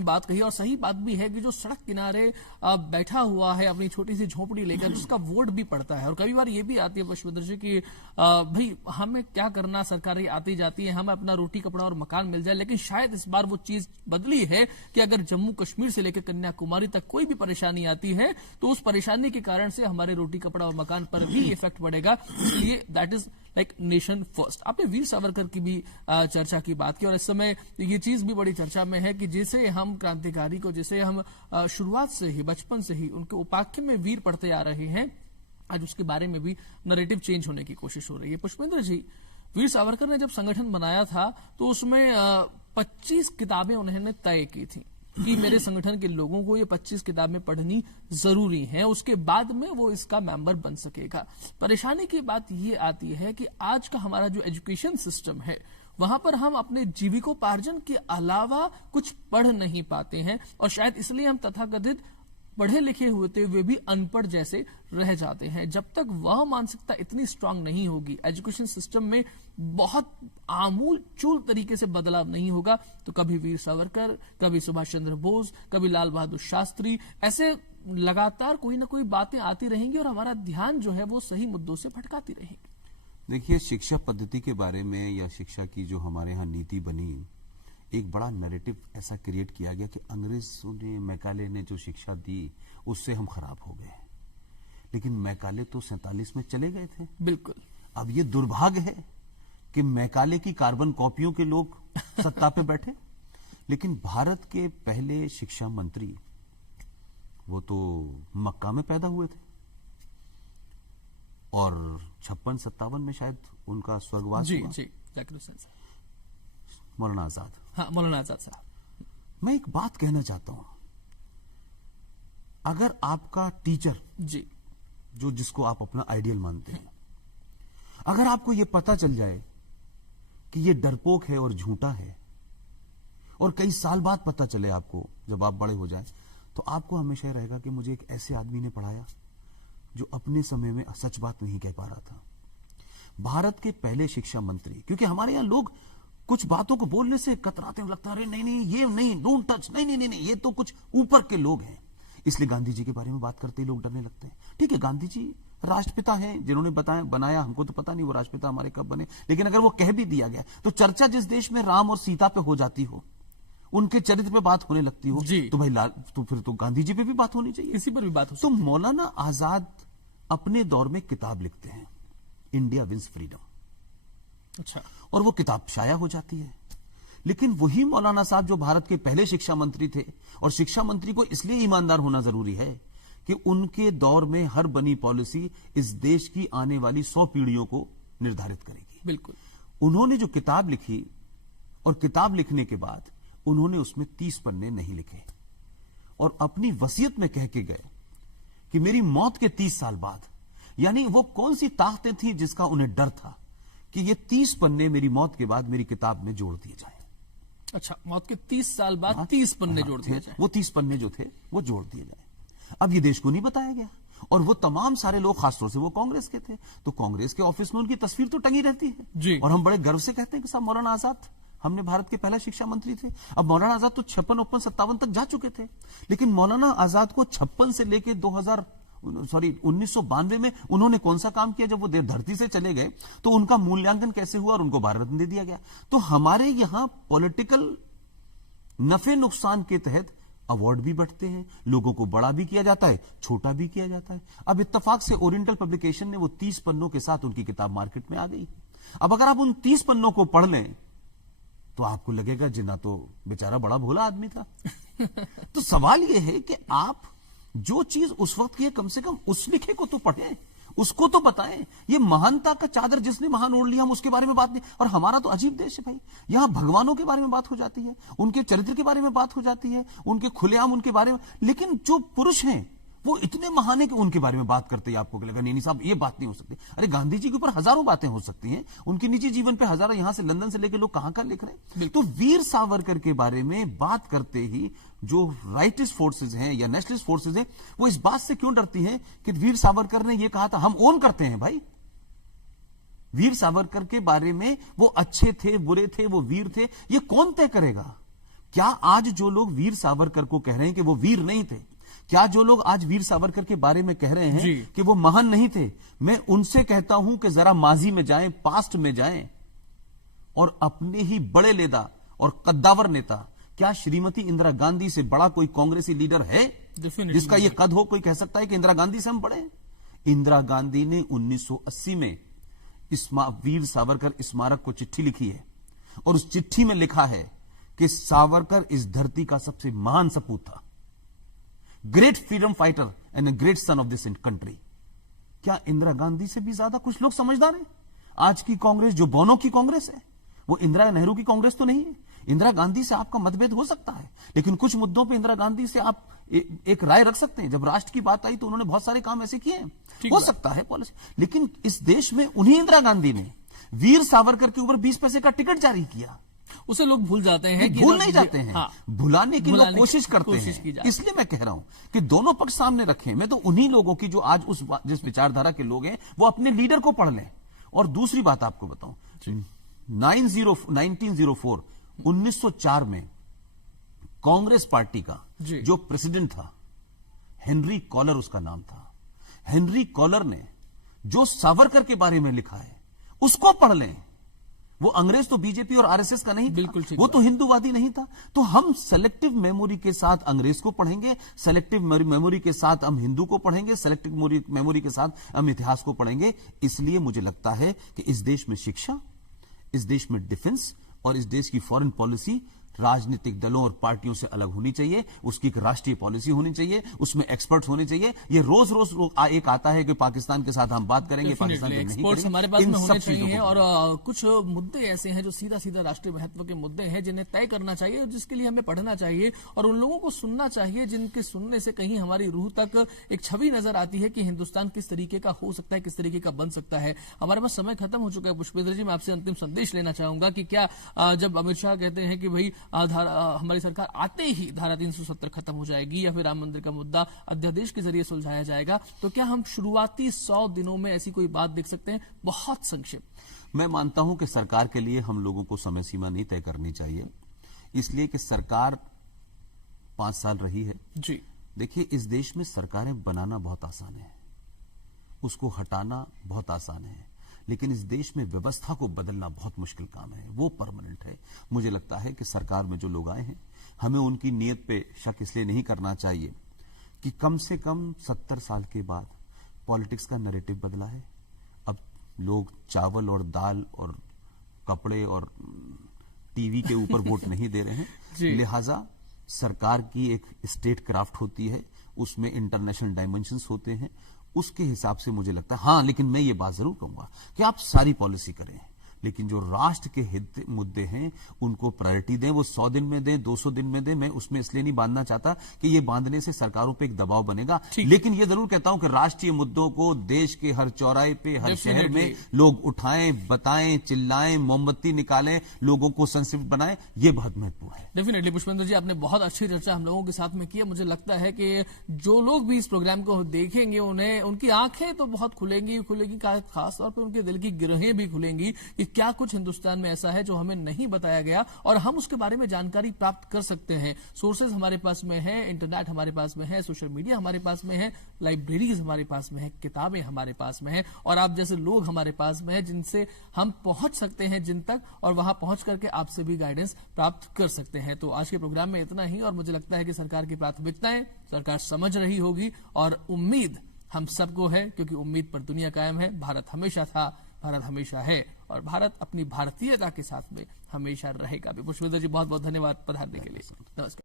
बात कही और सही बात भी है कि जो सड़क किनारे बैठा हुआ है अपनी छोटी सी झोपड़ी लेकर, जिसका वोट भी पड़ता है, और कई बार ये भी आती है पुष्पेंद्र जी कि भाई हमें क्या करना, सरकारें आती जाती है, हमें अपना रोटी कपड़ा और मकान मिल जाए, लेकिन शायद इस बार वो चीज बदली है कि अगर जम्मू कश्मीर से लेकर कन्याकुमारी तक कोई भी परेशानी आती है तो उस परेशानी के कारण से हमारे रोटी कपड़ा और मकान पर भी इफेक्ट पड़ेगा। इसलिए that is like nation first. आपने वीर सावरकर की भी चर्चा की बात की और इस समय ये चीज भी बड़ी चर्चा में है कि जिसे हम क्रांतिकारी को, जिसे हम शुरुआत से ही, बचपन से ही उनके उपाख्य में वीर पढ़ते आ रहे हैं, आज उसके बारे में भी नैरेटिव चेंज होने की कोशिश हो रही है। पुष्पेंद्र जी, वीर सावरकर ने जब संगठन बनाया था तो उसमें 25 किताबें उन्होंने तय की थी कि मेरे संगठन के लोगों को ये 25 किताबें पढ़नी जरूरी है, उसके बाद में वो इसका मेंबर बन सकेगा। परेशानी की बात ये आती है कि आज का हमारा जो एजुकेशन सिस्टम है वहां पर हम अपने जीविकोपार्जन के अलावा कुछ पढ़ नहीं पाते हैं और शायद इसलिए हम तथाकथित पढ़े लिखे होते हुए भी अनपढ़ जैसे रह जाते हैं। जब तक वह मानसिकता इतनी स्ट्रांग नहीं होगी, एजुकेशन सिस्टम में बहुत आमूल चूल तरीके से बदलाव नहीं होगा, तो कभी वीर सावरकर, कभी सुभाष चंद्र बोस, कभी लाल बहादुर शास्त्री, ऐसे लगातार कोई ना कोई बातें आती रहेंगी और हमारा ध्यान जो है वो सही मुद्दों से भटकाती रहेगी। देखिए, शिक्षा पद्धति के बारे में या शिक्षा की जो हमारे यहाँ नीति बनी, एक बड़ा नैरेटिव ऐसा क्रिएट किया गया कि अंग्रेजों ने, मैकाले ने जो शिक्षा दी उससे हम खराब हो गए। लेकिन मैकाले तो 47 में चले गए थे। बिल्कुल। अब ये दुर्भाग्य है कि मैकाले की कार्बन कॉपियों के लोग सत्ता पे बैठे, लेकिन भारत के पहले शिक्षा मंत्री वो तो मक्का में पैदा हुए थे और 56-57 में शायद उनका स्वर्गवास हुआ। जी, मौलाना आजाद। हाँ, मौलाना आजाद साहब। मैं एक बात कहना चाहता हूं, अगर आपका टीचर जी, जो जिसको आप अपना आइडियल मानते हैं, अगर आपको यह पता चल जाए कि यह डरपोक है और झूठा है और कई साल बाद पता चले आपको, जब आप बड़े हो जाए, तो आपको हमेशा रहेगा कि मुझे एक ऐसे आदमी ने पढ़ाया जो अपने समय में सच बात नहीं कह पा रहा था। भारत के पहले शिक्षा मंत्री, क्योंकि हमारे यहां लोग कुछ बातों को बोलने से कतराते हैं, लगता है अरे नहीं ये नहीं, डोंट टच, नहीं ये तो कुछ ऊपर के लोग हैं। इसलिए गांधी जी के बारे में बात करते ही लोग डरने लगते हैं। ठीक है, गांधी जी राष्ट्रपिता हैं, जिन्होंने बनाया, हमको तो पता नहीं वो राष्ट्रपिता हमारे कब बने, लेकिन अगर वो कह भी दिया गया तो चर्चा जिस देश में राम और सीता पे हो जाती हो, उनके चरित्र पे बात होने लगती हो, तो भाई तो फिर तो गांधी जी पे भी बात होनी चाहिए, इसी पर भी बात हो। तो मौलाना आजाद अपने दौर में किताब लिखते हैं, इंडिया विंस फ्रीडम। अच्छा। और वो किताब शाया हो जाती है। लेकिन वही मौलाना साहब जो भारत के पहले शिक्षा मंत्री थे, और शिक्षा मंत्री को इसलिए ईमानदार होना जरूरी है कि उनके दौर में हर बनी पॉलिसी इस देश की आने वाली 100 पीढ़ियों को निर्धारित करेगी। बिल्कुल। उन्होंने जो किताब लिखी, और किताब लिखने के बाद उन्होंने उसमें 30 पन्ने नहीं लिखे और अपनी वसीयत में कह के गए कि मेरी मौत के 30 साल बाद, यानी वो कौन सी ताकतें थी जिसका उन्हें डर था कि ये 30 पन्ने मेरी मौत के बाद मेरी किताब में जोड़ दिए जाए। अच्छा, मौत के 30 साल बाद 30 पन्ने जोड़ दिए जाए। वो 30 पन्ने जो थे वो जोड़ दिए जाए। अब ये देश को नहीं बताया गया, और वो तमाम सारे लोग, खासतौर से वो कांग्रेस के थे, तो कांग्रेस के ऑफिस में उनकी तस्वीर तो टंगी रहती है जी। और हम बड़े गर्व से कहते हैं कि साहब मौलाना आजाद हमने भारत के पहला शिक्षा मंत्री थे। अब मौलाना आजाद तो 56, 57 तक जा चुके थे, लेकिन मौलाना आजाद को 56 से लेके 1992 में उन्होंने कौन सा काम किया? जब वो धरती से चले गए तो उनका मूल्यांकन कैसे हुआ और उनको भारत रत्न दे दिया गया। तो हमारे यहां पॉलिटिकल नफे नुकसान के तहत अवार्ड भी बढ़ते हैं, लोगों को बड़ा भी किया जाता है, छोटा भी किया जाता है। अब इत्तेफाक से ओरिएंटल पब्लिकेशन ने वो 30 पन्नों के साथ उनकी किताब मार्केट में आ गई। अब अगर आप उन 30 पन्नों को पढ़ लें तो आपको लगेगा जिन्ना तो बेचारा बड़ा भोला आदमी था। तो सवाल यह है कि आप जो चीज उस वक्त की है, कम से कम उस लिखे को तो पढ़ें, उसको तो बताएं। ये महानता का चादर जिसने महान ओढ़ लिया, हम उसके बारे में बात नहीं। और हमारा तो अजीब देश है भाई, यहां भगवानों के बारे में बात हो जाती है, उनके चरित्र के बारे में बात हो जाती है, उनके खुलेआम उनके बारे में, लेकिन जो पुरुष हैं वो इतने महान है कि उनके बारे में बात करते ही आपको लगा नहीं साहब ये बात नहीं हो सकती। अरे गांधी जी के ऊपर हजारों बातें हो सकती हैं, उनके निजी जीवन पे हजारों, यहां से लंदन से लेकर लोग कहां कहां लिख रहे हैं। तो वीर सावरकर के बारे में बात करते ही जो राइटिस्ट फोर्सेज हैं या नेशनलिस्ट फोर्सेज हैं, वो इस बात से क्यों डरती हैं कि वीर सावरकर ने यह कहा था, हम ओन करते हैं भाई। वीर सावरकर के बारे में वो अच्छे थे, बुरे थे, वो वीर थे, ये कौन तय करेगा? क्या आज जो लोग वीर सावरकर को कह रहे हैं कि वो वीर नहीं थे, क्या जो लोग आज वीर सावरकर के बारे में कह रहे हैं कि वो महान नहीं थे, मैं उनसे कहता हूं कि जरा माजी में जाएं, पास्ट में जाएं और अपने ही बड़े नेता और कद्दावर नेता, क्या श्रीमती इंदिरा गांधी से बड़ा कोई कांग्रेसी लीडर है जिसका यह कद हो? कोई कह सकता है कि इंदिरा गांधी से हम बड़े हैं? इंदिरा गांधी ने 1980 में वीर सावरकर स्मारक को चिट्ठी लिखी है और उस चिट्ठी में लिखा है कि सावरकर इस धरती का सबसे महान सपूत था, great freedom fighter and a great son of this country. क्या इंदिरा गांधी से भी ज्यादा कुछ लोग समझदार हैं? आज की कांग्रेस जो बोनो की कांग्रेस है, वो इंदिरा नेहरू की कांग्रेस तो नहीं है। इंदिरा गांधी से आपका मतभेद हो सकता है, लेकिन कुछ मुद्दों पे इंदिरा गांधी से आप एक राय रख सकते हैं। जब राष्ट्र की बात आई तो उन्होंने बहुत सारे काम ऐसे किए हैं, हो सकता है पॉलिसी, लेकिन इस देश में उन्हीं इंदिरा गांधी ने वीर सावरकर के ऊपर 20 पैसे का टिकट जारी किया। उसे लोग भूल जाते हैं कि भूल नहीं जाते हैं, हाँ, भुलाने की लोग कोशिश करते हैं। इसलिए मैं कह रहा हूं कि दोनों पक्ष सामने रखें। मैं तो उन्हीं लोगों की जो आज जिस विचारधारा के लोग हैं वो अपने लीडर को पढ़ लें। और दूसरी बात आपको बताऊं, 1904 में कांग्रेस पार्टी का जो प्रेसिडेंट था, हेनरी कॉलर उसका नाम था। हेनरी कॉलर ने जो सावरकर के बारे में लिखा है उसको पढ़ लें। वो अंग्रेज तो बीजेपी और आरएसएस का नहीं था, वो तो हिंदूवादी नहीं था। तो हम सेलेक्टिव मेमोरी के साथ अंग्रेज को पढ़ेंगे, सेलेक्टिव मेमोरी के साथ हम हिंदू को पढ़ेंगे, सेलेक्टिव मेमोरी के साथ हम इतिहास को पढ़ेंगे। इसलिए मुझे लगता है कि इस देश में शिक्षा, इस देश में डिफेंस और इस देश की फॉरेन पॉलिसी राजनीतिक दलों और पार्टियों से अलग होनी चाहिए। उसकी एक राष्ट्रीय पॉलिसी होनी चाहिए, उसमें एक्सपर्ट्स होने चाहिए। ये रोज रोज एक आता है कि पाकिस्तान के साथ हम बात करेंगे, पाकिस्तान के एक्सपर्ट्स हमारे पास में होने चाहिए। और कुछ मुद्दे ऐसे हैं जो सीधा सीधा राष्ट्रीय महत्व के मुद्दे हैं जिन्हें तय करना चाहिए, जिसके लिए हमें पढ़ना चाहिए और उन लोगों को सुनना चाहिए जिनके सुनने से कहीं हमारी रूह तक एक छवि नजर आती है कि हिंदुस्तान किस तरीके का हो सकता है, किस तरीके का बन सकता है। हमारे पास समय खत्म हो चुका है। पुष्पेंद्र जी, मैं आपसे अंतिम संदेश लेना चाहूंगा कि क्या जब अमित शाह कहते हैं कि भाई हमारी सरकार आते ही धारा 370 खत्म हो जाएगी या फिर राम मंदिर का मुद्दा अध्यादेश के जरिए सुलझाया जाएगा, तो क्या हम शुरुआती 100 दिनों में ऐसी कोई बात देख सकते हैं? बहुत संक्षिप्त। मैं मानता हूं कि सरकार के लिए हम लोगों को समय सीमा नहीं तय करनी चाहिए, इसलिए कि सरकार 5 साल रही है जी। देखिए, इस देश में सरकारें बनाना बहुत आसान है, उसको हटाना बहुत आसान है, लेकिन इस देश में व्यवस्था को बदलना बहुत मुश्किल काम है, वो परमानेंट है। मुझे लगता है कि सरकार में जो लोग आए हैं, हमें उनकी नीयत पे शक इसलिए नहीं करना चाहिए कि कम से कम 70 साल के बाद पॉलिटिक्स का नैरेटिव बदला है। अब लोग चावल और दाल और कपड़े और टीवी के ऊपर वोट नहीं दे रहे हैं, लिहाजा सरकार की एक स्टेट क्राफ्ट होती है, उसमें इंटरनेशनल डायमेंशंस होते हैं, उसके हिसाब से मुझे लगता है। हाँ, लेकिन मैं ये बात जरूर कहूंगा कि आप सारी पॉलिसी करें, लेकिन जो राष्ट्र के हित मुद्दे हैं उनको प्रायोरिटी दें। वो 100 दिन में दें, 200 दिन में दें। मैं उसमें इसलिए नहीं बांधना चाहता कि ये बांधने से सरकारों पे एक दबाव बनेगा, लेकिन ये जरूर कहता हूं कि राष्ट्रीय मुद्दों को देश के हर चौराहे पे, हर शहर में लोग उठाएं, बताएं, चिल्लाएं, मोमबत्ती निकालें, लोगों को संसिप्त बनाएं। ये बहुत महत्वपूर्ण है। डेफिनेटली पुष्पेंद्र जी, आपने बहुत अच्छी चर्चा हम लोगों के साथ में की है। मुझे लगता है कि जो लोग भी इस प्रोग्राम को देखेंगे उन्हें उनकी आंखें तो बहुत खुलेंगी, खासतौर पर उनके दिल की गिरहें भी खुलेंगी कि क्या कुछ हिंदुस्तान में ऐसा है जो हमें नहीं बताया गया और हम उसके बारे में जानकारी प्राप्त कर सकते हैं। सोर्सेज हमारे पास में है, इंटरनेट हमारे पास में है, सोशल मीडिया हमारे पास में है, लाइब्रेरीज हमारे पास में है, किताबें हमारे पास में है और आप जैसे लोग हमारे पास में है जिनसे हम पहुंच सकते हैं जिन तक, और वहां पहुंच करके आपसे भी गाइडेंस प्राप्त कर सकते हैं। तो आज के प्रोग्राम में इतना ही और मुझे लगता है कि सरकार की प्राथमिकताएं सरकार समझ रही होगी और उम्मीद हम सबको है, क्योंकि उम्मीद पर दुनिया कायम है। भारत हमेशा था, भारत हमेशा है और भारत अपनी भारतीयता के साथ में हमेशा रहेगा भी। पुष्पेंद्र जी, बहुत बहुत धन्यवाद पधारने के लिए। नमस्कार।